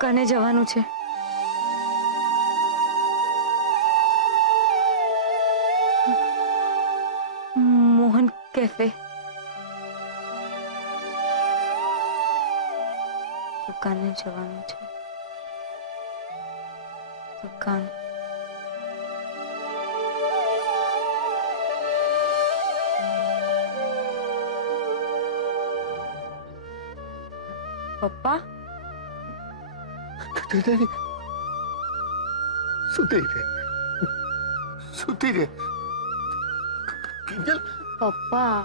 દુકાને જવાનું છે. મોહન કેફે. દુકાને જવાનું છે. દુકાન. પપ્પા સુતી રે કિંજલ. પપ્પા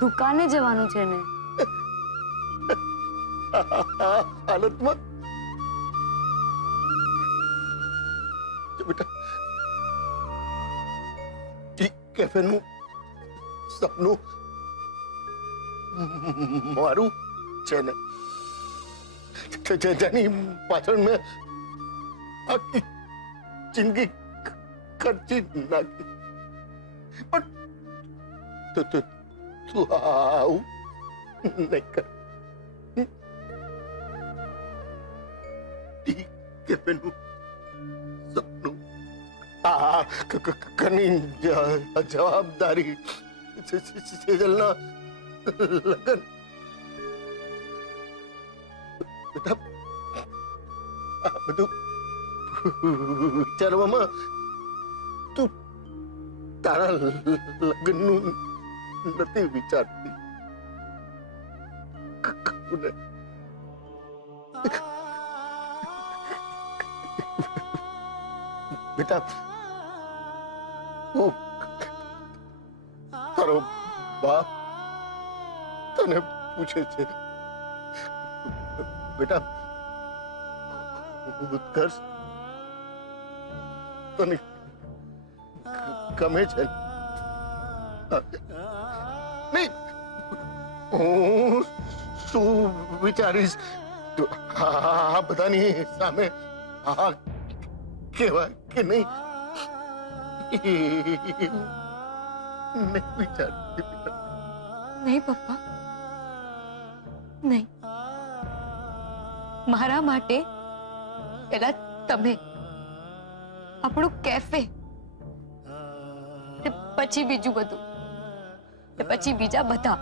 દુકાને જવાનું છે ને. હાલતમાં બેટા કેફેનું સપનું મારું છે ને, જેની પાછળ મેં આખી જિંદગી ખર્ચી નાખી, પણ તું આવું નહીં કર. કેફેનું સપનું ઘરની જવાબદારી, સેજલના લગ્ન. બેટા આ બધું વિચારવામાં તું તારા લગ્નનું નથી વિચારતી. બેટા હું તારો બાપ તને પૂછે છે, બેટા ઉત્કર્ષ તને ગમે છે? નહીં, હું શું વિચારીશ આ બધાની સામે હા કેવાય કે નહીં વિચારતી બેટા. નહીં પપ્પા, નહીં. મારા માટે પહેલા તમે, આપણું કેફે, પછી બીજું બધું, પછી બીજા બધા.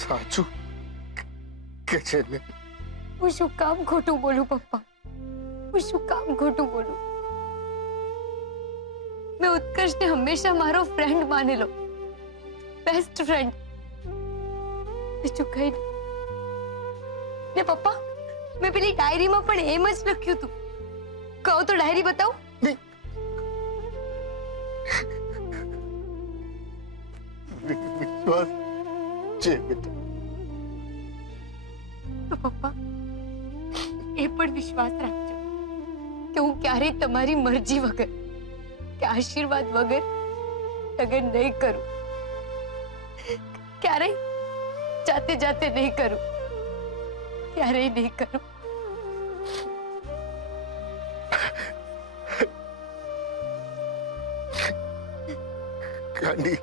સાચું કે છે ને? હું શું કામ ખોટું બોલું પપ્પા? હું શું કામ ખોટું બોલું? મેં ઉત્કર્ષને હંમેશા મારો ફ્રેન્ડ માનેલો, બેસ્ટ ફ્રેન્ડ, બીજું કઈ નહીં. ને પપ્પા, મેં પેલી ડાયરીમાં પણ એમ જ લખ્યું હતું. કહું તો ડાયરી બતાવું? વિશ્વાસ છે બેટા. તો પપ્પા એ પણ વિશ્વાસ રાખજો કે હું ક્યારેય તમારી મરજી વગર કે આશીર્વાદ વગર લગ્ન નહીં કરું. ક્યારેય જાતે જાતે નહીં કરું, ક્યારેય નહીં કરું. ગાંડી,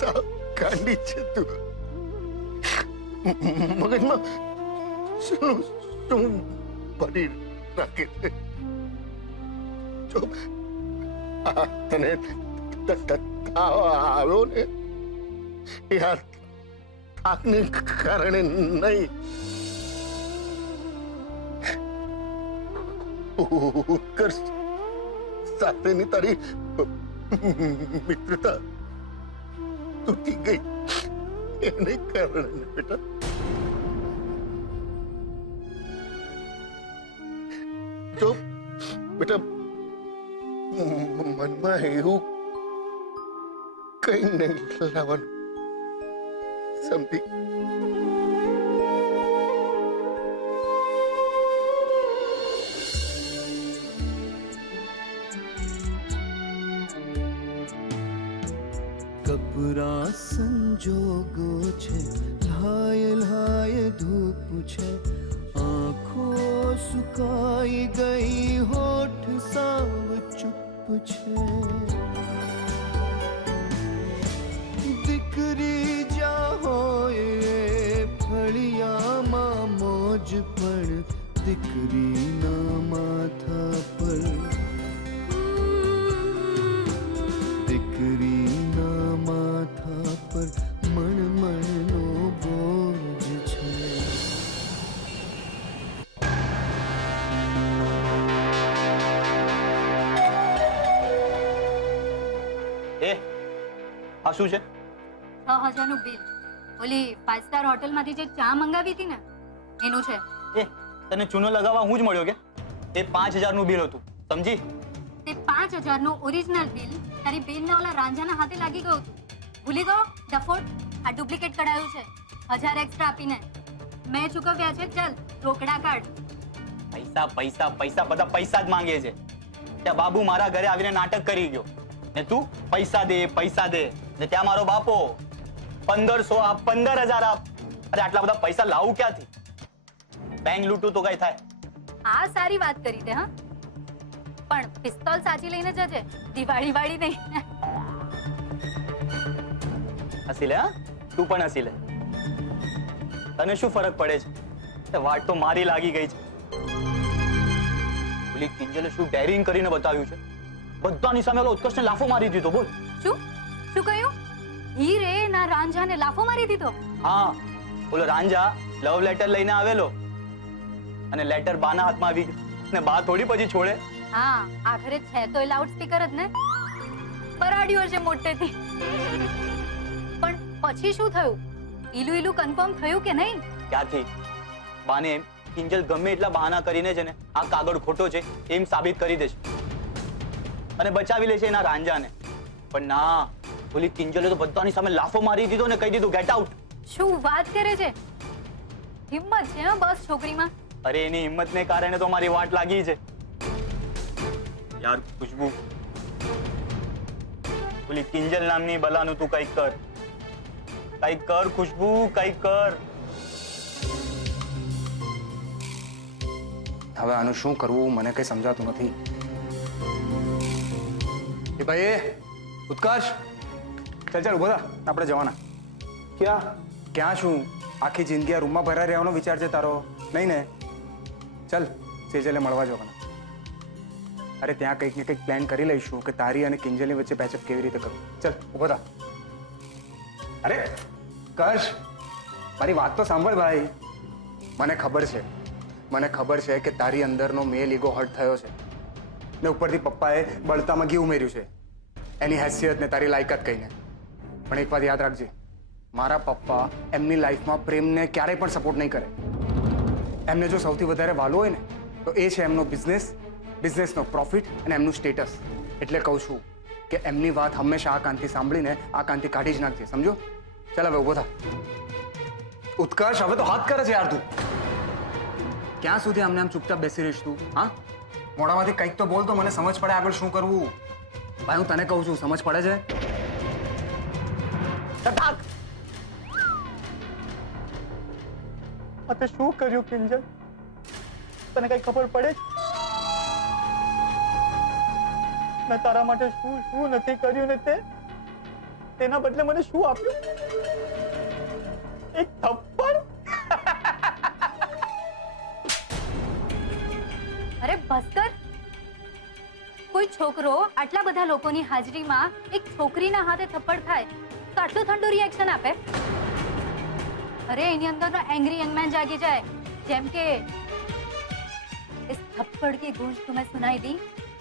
સાવ ગાંડી છે તું. મગજમાં શું શું ભરી રાખે છે? જો તને આવ્યો ને એ આ થાકને કારણે નહીં, ઉત્કર્ષ સાથેની તારી મિત્રતા તૂટી ગઈ એને કારણે બેટા. જો બેટા મનમાં એવું કઈ નહીં લાવવાનું, સમજી? કપરા સંજોગો છે, લાય લાય ધૂપ છે, આંખો સુકાઈ ગઈ, હોઠ સાવ ચૂપ છે. દીકરી જ્યાં હોય ફળિયામાં મોજ, પણ દીકરીના માથા પર, દીકરીના માથા પર મણમણનો બોજ છે. એ આ શું છે? 6,000 નું બિલ. ઓલી 5 સ્ટાર હોટલ માંથી જે ચા મંગાવી હતી ને એનું છે. એ તને ચૂનો લગાવવા હું જ મળ્યો કે? એ 5,000 નું બિલ હતું, સમજી? તે 5,000 નું ઓરિજિનલ બિલ તારી બેનના ઓલા રાંઝાના હાથે લાગી ગયું હતું. ભૂલી ગયો ડફોડ? આ ડુપ્લિકેટ કઢાયું છે 1000 એક્સ્ટ્રા આપીને. મેં ચૂકવ્યા છે. ચાલ રોકડા કાઢ. પૈસા પૈસા પૈસા, બધા પૈસા જ માંગે છે. ત્યાં બાબુ મારા ઘરે આવીને નાટક કરી ગયો ને તું પૈસા દે પૈસા દે, ને ત્યાં મારો બાપો 1,500 આપ, 15,000 આપ. અરે આટલા બધા પૈસા લાવું ક્યાંથી? બેંક લૂંટું તો કઈ થાય? આ સારી વાત કરી તે. હા, પણ પિસ્તોલ સાચી લઈને જજે, દિવાળી વાળી નહીં. હસી લે, હા તું પણ હસી લે. તને શું ફરક પડે છે? વાટ તો મારી લાગી ગઈ છે. પેલી કિંજલે શું ડેરિંગ કરીને બતાવ્યું છે? બધાની સામે ઓલો ઉત્કર્ષને લાફો મારી દીધો. બોલ શું શું કહ્યું? હીરે ના રાંઝાને લાફો મારી દીધો? હા, ઓલો રાંઝા લવ લેટર લઈને આવેલો અને લેટર બાના હાથમાં આવી ગયો ને બા થોડી પછી છોડે. હા, આખરે છે તો એ લાઉડ સ્પીકર જ ને. બરાડ્યો છે મોટેથી. પણ પછી શું થયું? ઈલું ઈલું કન્ફર્મ થયું કે નહીં? ક્યાંથી? બાને એમ કિંજલ ગમે એટલા બહાના કરીને છે ને આ કાગળ ખોટો છે એમ સાબિત કરી દેશે અને બચાવી લેશે એના રાંઝાને. પણ ના, ઓલી કિંજલે તો બધાની સામે લાફો મારી દીધો ને કહી દીધું ગેટ આઉટ. શું વાત કરે છે? હિંમત છે હા બસ છોકરીમાં. અરે એની હિંમતને કારણે તો મારી વાટ લાગી છે યાર. ખુશ્બુ, ઓલી કિંજલ નામની બલાનું તું કઈક કર, કઈક કર ખુશ્બુ, કઈક કર. હવે આનું શું કરવું મને કઈ સમજાતું નથી. એ ભાઈ ઉત્કર્ષ, ચાલ ચાલ ઉભો થા, આપણે જવાના. ક્યાં શું? આખી જિંદગી આ રૂમમાં ભરાઈ રહેવાનો વિચાર છે તારો? નહીં ને? ચાલ સેજલે મળવા જવાના. અરે ત્યાં કંઈક ને કંઈક પ્લાન કરી લઈશું કે તારી અને કિંજલની વચ્ચે પેચઅપ કેવી રીતે કરું. ચાલ ઉભો થા. અરે કર્ષ, મારી વાત તો સાંભળ ભાઈ. મને ખબર છે કે તારી અંદરનો મેલ ઈગો હર્ટ થયો છે ને ઉપરથી પપ્પાએ બળતામાં ઘી ઉમેર્યું છે એની હેસિયત ને તારી લાયકાત કહીને. પણ એક વાત યાદ રાખજે, મારા પપ્પા એમની લાઈફમાં પ્રેમને ક્યારેય પણ સપોર્ટ નહીં કરે. એમને જો સૌથી વધારે વાલું હોય ને તો એ છે એમનો બિઝનેસનો પ્રોફિટ અને એમનું સ્ટેટસ. એટલે કહું છું કે એમની વાત હંમેશા આ કાનથી સાંભળીને આ કાનથી કાઢી જ નાખજે, સમજો? ચાલ હવે ઉભો થા. ઉત્કર્ષ, હવે તો હાથ કરે છે યાર તું. ક્યાં સુધી અમને આમ ચૂપચાપ બેસી રહીશ તું? હા, મોઢામાંથી કંઈક તો બોલ તો મને સમજ પડે આગળ શું કરવું. ભાઈ હું તને કહું છું, સમજ પડે છે? તે શું કર્યું કિંજલ? તને કઈ ખબર પડે? મેં તારા માટે શું શું નથી કર્યું ને તેના બદલે મને શું આપ્યું? એક થપ્પડ? અરે ભાસ્કર, કોઈ છોકરો આટલા બધા લોકોની હાજરીમાં એક છોકરીના હાથે થપ્પડ ખાય તો આટલું ઠંડુ રિએક્શન આપે? अरे इन्हीं अंदर तो एंग्री यंग मैन जागी जाए, जेम के इस थप्पड़ की गूंज तुम्हें सुनाई दी,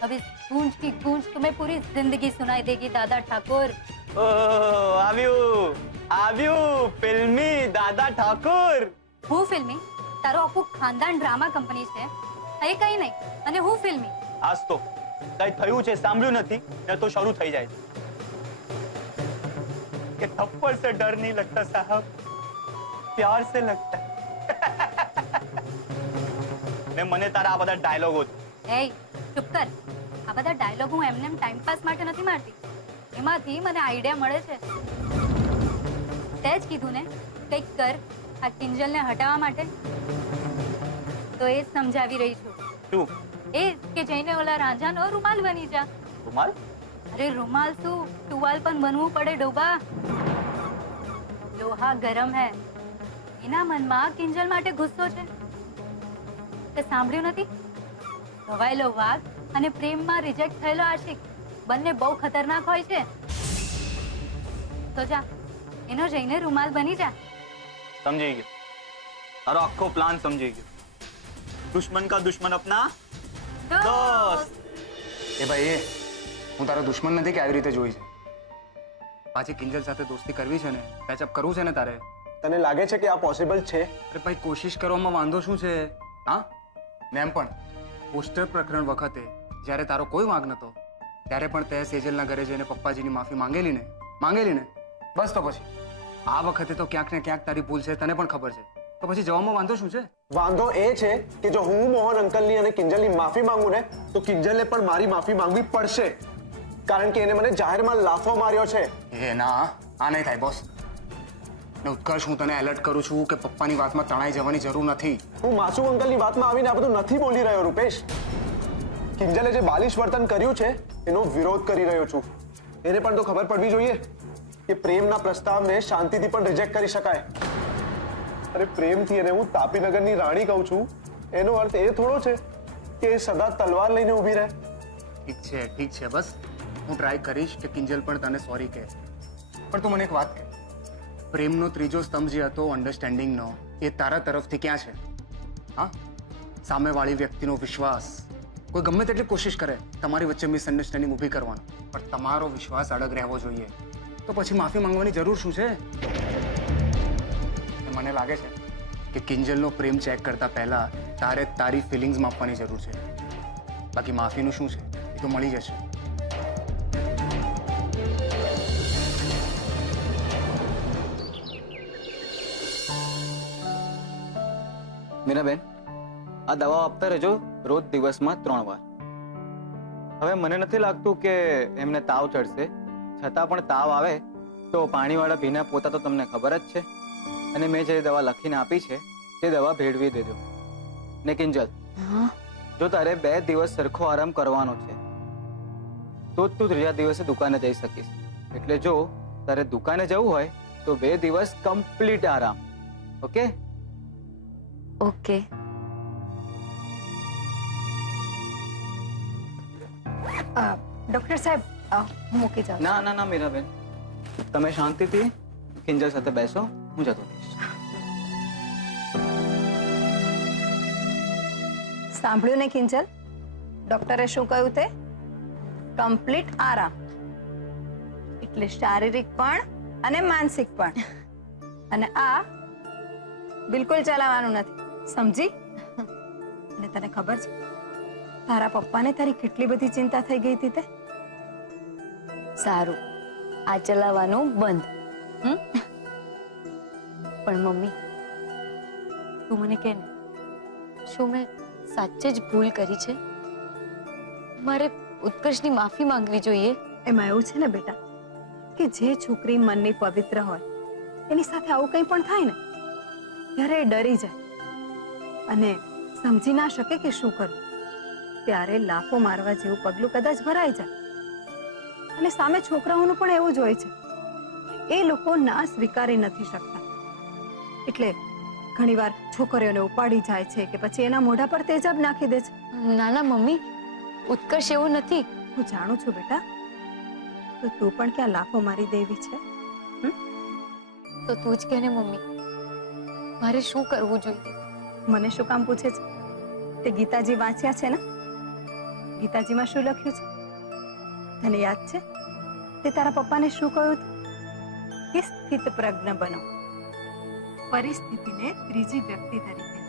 अब इस गूंज की गूंज तुम्हें पूरी जिंदगी सुनाई देगी दादा ठाकुर. આવ્યું ફિલ્મી દાદા ઠાકોર. હું ફિલ્મી? તારો આખું ખાનદાન ડ્રામા કંપની છે, એ કઈ નહીં અને હું ફિલ્મી. આજ તો કઈ થયું છે સાંભળ્યું નથી ને તો શરૂ થઈ જાય કે થપ્પડ સે ડર નહીં લગતા સાહબ, प्यार से लगता ને મને તારા આ બધા ડાયલોગો. એ ચૂપ કર. આ બધા ડાયલોગ હું એમને ટાઈમ પાસ માટે નથી મારતી. એમાંથી મને આઈડિયા મળે છે. તે જ કીધું ને કંઈક કર આ કિંજલને હટાવવા માટે. તો એ જ સમજાવી રહી છું. શું એ કે જઈને ઓલા રાજાનો રૂમાલ બની જા. રૂમાલ? અરે રૂમાલ શું, ટુવાલ પણ બનવું પડે ડોબા. લોહા ગરમ હે. એના મનમાં કિંજલ માટે ગુસ્સો છે. તે સાંભળ્યું નથી? ઘવાયેલો વાઘ અને પ્રેમમાં રિજેક્ટ થયેલો આશિક બંને બહુ ખતરનાક હોય છે. તો જા એનો જઈને રૂમાલ બની જા. સમજી ગયો, તારો આખો પ્લાન સમજી ગયો. દુશ્મન કા દુશ્મન અપના દોસ્ત. એ ભાઈ એ હું તારો દુશ્મન નથી કે આવી રીતે જોઈ છે. પાછી કિંજલ સાથે દોસ્તી કરવી છે ને, પેચઅપ કરવું છે ને તારે. તને લાગે છે કે આ પોસિબલ છે? અરે ભાઈ કોશિશ કરવામાં વાંધો શું છે? હા ને એમ પણ પોસ્ટર પ્રકરણ વખતે જ્યારે તારો કોઈ વાંક નતો ત્યારે પણ તે સેજલના ઘરે જઈને પપ્પાજીની માફી માંગેલી ને. બસ તો પછી આ વખતે તો ક્યાંક ને ક્યાંક તારી ભૂલ છે, તને પણ ખબર છે. તો પછી જવામાં વાંધો શું છે? વાંધો એ છે કે જો હું મોહન અંકલની અને કિંજલની માફી માંગુ ને તો કિંજલને પણ મારી માફી માંગવી પડશે, કારણ કે એને મને જાહેરમાં લાફો માર્યો છે. એ ના, આ નહીં થાય બોસ. ને ઉત્કર્ષ, હું તને એલર્ટ કરું છું કે પપ્પાની વાતમાં તણાઈ જવાની જરૂર નથી. હું માસુમ અંકલની વાતમાં આવીને આ બધું નથી બોલી રહ્યો રૂપેશ. કિંજલે જે બાલિશ વર્તન કર્યું છે એનો વિરોધ કરી રહ્યો છું. એને પણ તો ખબર પડવી જોઈએ કે પ્રેમના પ્રસ્તાવને શાંતિથી પણ રિજેક્ટ કરી શકાય. અરે પ્રેમથી એને હું તાપીનગરની રાણી કહું છું, એનો અર્થ એ થોડો છે કે એ સદા તલવાર લઈને ઊભી રહે. ઠીક છે બસ હું ટ્રાય કરીશ કે કિંજલ પણ તને સોરી કહે. પણ તું મને એક વાત કહે, પ્રેમનો ત્રીજો સ્તંભ જે હતો અન્ડરસ્ટેન્ડિંગનો, એ તારા તરફથી ક્યાં છે? હા, સામેવાળી વ્યક્તિનો વિશ્વાસ. કોઈ ગમે તેટલી કોશિશ કરે તમારી વચ્ચે મિસઅન્ડરસ્ટેન્ડિંગ ઊભી કરવાનો, પણ તમારો વિશ્વાસ અડગ રહેવો જોઈએ. તો પછી માફી માંગવાની જરૂર શું છે? મને લાગે છે કે કિંજલનો પ્રેમ ચેક કરતા પહેલા તારે તારી ફિલિંગ્સ માપવાની જરૂર છે. બાકી માફીનું શું છે એ તો મળી જશે. મીરાબેન, આ દવાઓ આપતા રહેજો રોજ દિવસમાં 3 વાર. હવે મને નથી લાગતું કે એમને તાવ ચડશે, છતાં પણ તાવ આવે તો પાણીવાળા ભીના પોતા તો તમને ખબર જ છે. અને મેં જે દવા લખીને આપી છે તે દવા ભેળવી દેજો. ને કિંજલ, જો તારે 2 દિવસ સરખો આરામ કરવાનો છે તો જ તું 3જા દિવસે દુકાને જઈ શકીશ. એટલે જો તારે દુકાને જવું હોય તો 2 દિવસ કમ્પ્લીટ આરામ. ઓકે? ઓકે. ડોક્ટર સાહેબ હું મૂકી જાઉં. ના ના ના મીરાબેન, તમે શાંતિથી કિંજલ સાથે બેસો, હું જતો રહીશ. સાંભળ્યું ને કિંજલ, ડોક્ટરે શું કહ્યું તે? કમ્પ્લીટ આરામ. એટલે શારીરિક પણ અને માનસિક પણ. અને આ બિલકુલ ચલાવવાનું નથી, સમજી? અને તને ખબર છે તારા પપ્પાને તારી કેટલી બધી ચિંતા થઈ ગઈ હતી તે? સારું, આ ચલાવવાનું બંધ. પણ મમ્મી, તું મને કહે ને, શું મેં સાચે જ ભૂલ કરી છે? મારે ઉત્કર્ષની માફી માંગવી જોઈએ? એમાં એવું છે ને બેટા કે જે છોકરી મનની પવિત્ર હોય એની સાથે આવું કંઈ પણ થાય ને ત્યારે એ ડરી જાય અને સમજી ના શકે કે શું કરવું. ત્યારે લાફો મારવા જેવું પગલું કદાચ ભરાઈ જાય. અને સામે છોકરાઓનું પણ એવું જ હોય છે, એ લોકો ના સ્વીકારી નથી શકતા. એટલે ઘણીવાર છોકરીઓને ઉપાડી જાય છે કે પછી એના મોઢા પર તેજાબ નાખી દે છે. ના ના મમ્મી, ઉત્કર્ષ એવું નથી. હું જાણું છું બેટા, તો તું પણ ક્યાં લાફો મારી દેવી છે? તો તું જ કહે ને મમ્મી, મારે શું કરવું જોઈએ? મને શું કામ પૂછે છે? તે ગીતાજી વાંચ્યા છે ને? ગીતાજીમાં શું લખ્યું છે તને યાદ છે? તે તારા પપ્પાને શું કહ્યું હતું કે સ્થિત પ્રજ્ઞ બનો, પરિસ્થિતિને ત્રીજી વ્યક્તિ તરીકે જુઓ.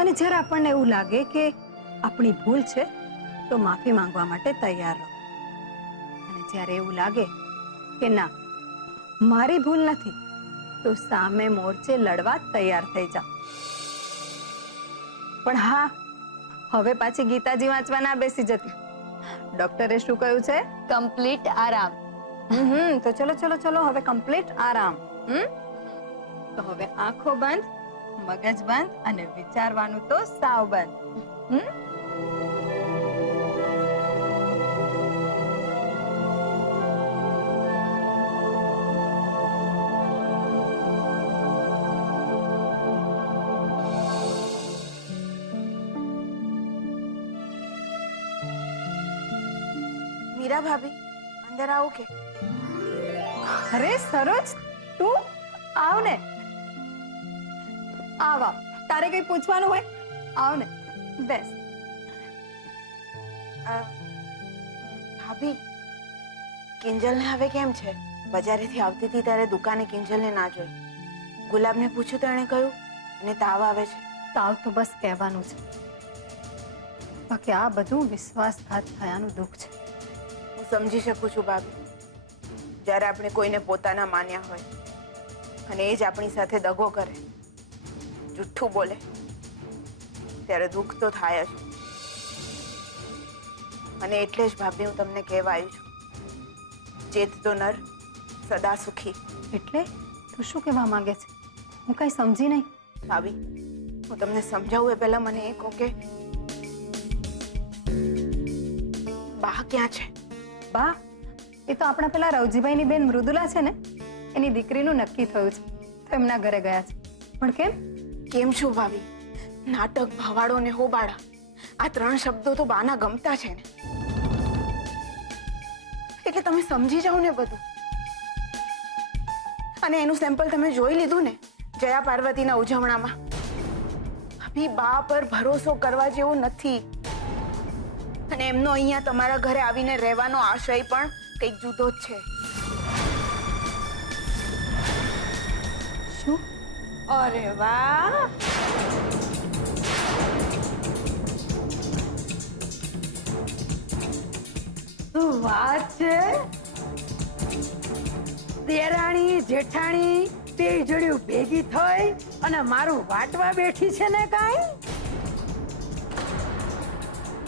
અને જ્યારે આપણને એવું લાગે કે આપણી ભૂલ છે તો માફી માંગવા માટે તૈયાર રહો. અને જ્યારે એવું લાગે કે ના મારી ભૂલ નથી તો સામે મોરચે લડવા તૈયાર થઈ જાઓ. પણ હા, હવે પાછી ગીતાજી વાંચવા ના બેસી જતી. ડોક્ટરે શું કહ્યું છે? કમ્પ્લીટ આરામ. તો ચલો ચલો ચલો, હવે કમ્પ્લીટ આરામ. તો હવે આંખો બંધ, મગજ બંધ અને વિચારવાનું તો સાવ બંધ. મીરા ભાભી અંદર આવો કે? અરે સરોજ, તું આવ ને. આવ આવ, તારે કઈ પૂછવાનું હોય આવ ને, બેસ. ભાભી, કિંજલને હવે કેમ છે? બજારેથી આવતી હતી ત્યારે દુકાને કિંજલને ના જોઈ. ગુલાબને પૂછ્યું તો એણે કહ્યું એને તાવ આવે છે. તાવ તો બસ કહેવાનું છે, બાકી આ બધું વિશ્વાસઘાત થયાનું દુઃખ છે. હું સમજી શકું છું ભાભી, જ્યારે આપણે કોઈને પોતાના માન્યા હોય અને એ જ આપણી સાથે દગો કરે, જુઠ્ઠું બોલે, ત્યારે દુઃખ તો થાય જ. અને એટલે જ ભાભી હું તમને કહેવા આવી છું, ચેત તો નર સદા સુખી. એટલે તું શું કહેવા માંગે છે? હું કઈ સમજી નહીં. ભાભી, હું તમને સમજાવું એ પહેલા મને એ કહો કે બા ક્યાં છે? બા, એ તો આપણા પેલા રવજીભાઈની બેન મૃદુલા છે ને, એની દીકરીનું નક્કી થયું છે તો એમના ઘરે ગયા છે. પણ કેમ? કેમ છું ભાભી? નાટક, ભવાડો ને હોબાળા, આ 3 શબ્દો તો બાના ગમતા છે ને, એટલે તમે સમજી જાઓ ને બધું. અને એનું સેમ્પલ તમે જોઈ લીધું ને જયા પાર્વતીના ઉજવણામાં. ભાભી, બા પર ભરોસો કરવા જેવું નથી. અને એમનો અહીંયા તમારા ઘરે આવીને રહેવાનો આશય પણ કંઈક જુદો જ છે. શું? અરે વાહ, શું વાત છે! દેરાણી જેઠાણી બે જોડીઓ ભેગી થઈ અને મારું વાટવા બેઠી છે ને કાંઈ?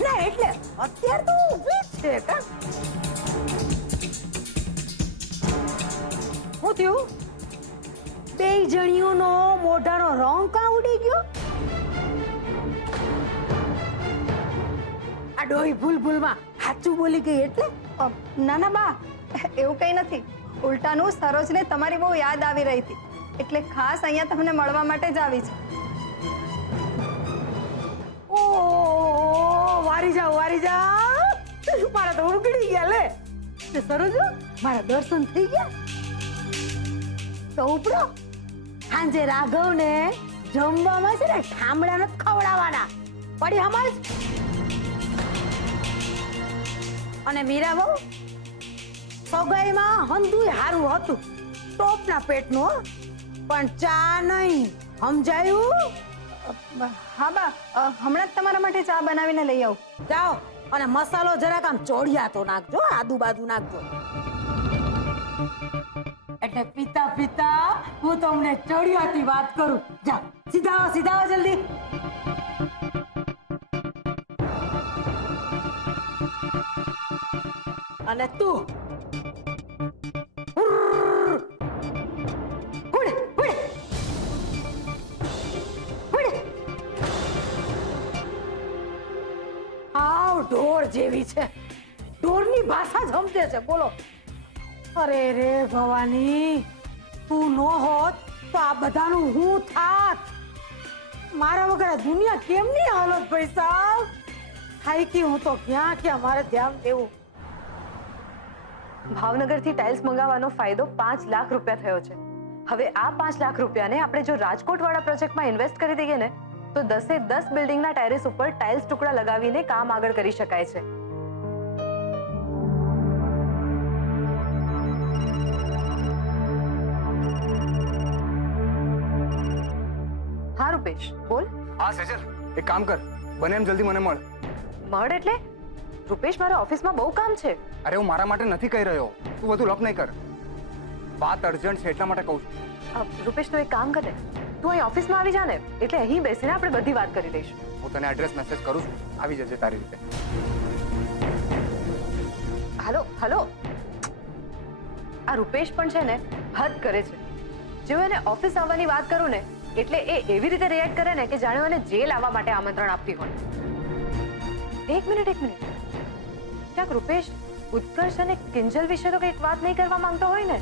ના એટલે અત્યાર તો ઊભી જ છે કા? શું થયું? બે જણીઓનો મોઢાનો રંગ કાં ઉડી ગયો? આ ડોહી ભૂલ ભૂલમાં સાચું બોલી ગઈ એટલે? ના ના બા, એવું કઈ નથી. ઉલટાનું સરોજને તમારી બહુ યાદ આવી રહી હતી, એટલે ખાસ અહીંયા તમને મળવા માટે જ આવી છે. ઓ વારી જાઓ વારી જાઓ, મારા તો ઉગડી ગયા લે. સરોજ, મારા દર્શન થઈ ગયા તો ઉપડો. સાંજે રાઘવ ને જમવામાં છે ને ઠામડા નથી ખવડાવવાના, પડી સમજ? અને મીરા બહુ સગાઈમાં હંધુય હારું હતું, ટોપના પેટનું, પણ ચા નહીં, સમજાયું? હા બા, હમણાં જ તમારા માટે ચા બનાવીને લઈ આવું. જાઓ અને મસાલો જરાક આમ ચોડિયા તો નાખજો, આદુ બાદુ નાખજો. એટલે પીતા પીતા હું તમને ચોડિયાથી વાત કરું. જાઓ, સીધા આવો જલ્દી. અને તું ઢોર જેવી છે, ઢોરની ભાષા જ સમજે છે. બોલો. અરે રે ભવાની, તું નો હોત તો આ બધાનું હું થાત. મારા વગર આ દુનિયા કેમની હાલત ભાઈ સાહેબ થાય કે હું તો ક્યાં મારે ધ્યાન દેવું. ભાવનગરથી ટાઇલ્સ મંગાવવાનો ફાયદો 5 લાખ રૂપિયા થયો છે. હવે આ 5 લાખ રૂપિયાને આપણે જો રાજકોટ વાળા પ્રોજેક્ટમાં ઇન્વેસ્ટ કરી દઈએ ને તો 10 બિલ્ડિંગના ટેરેસ ઉપર ટાઇલ્સ ટુકડા લગાવીને કામ આગળ કરી શકાય છે. હા રૂપેશ, બોલ. હા સેજલ, એક કામ કર, બને એમ જલ્દી મને મળ. મળ એટલે? રૂપેશ, મારા ઓફિસમાં બહુ કામ છે. અરે હું મારા માટે નથી કહી રહ્યો, તું વધુ લપ નહીં કર. વાત અર્જન્ટ છે એટલા માટે કહું છું. રૂપેશ, તું એક કામ કર ને, તું અહીં ઓફિસમાં આવી જા ને, એટલે અહીં બેસીને આપણે બધી વાત કરી લઈશું. હું તને એડ્રેસ મેસેજ કરું છું, આવી જજે તારી રીતે. હાલો હાલો, આ રૂપેશ પણ છે ને હદ કરે છે. જો એને ઓફિસ આવવાની વાત કરું ને એટલે એ એવી રીતે રિએક્ટ કરે ને કે જાણે એને જેલ આવવા માટે આમંત્રણ આપતી હોય. એક મિનિટ ક્યાંક રૂપેશ ઉત્કર્ષ અને કિંજલ વિશે તો કંઈક વાત નહીં કરવા માંગતો હોય ને?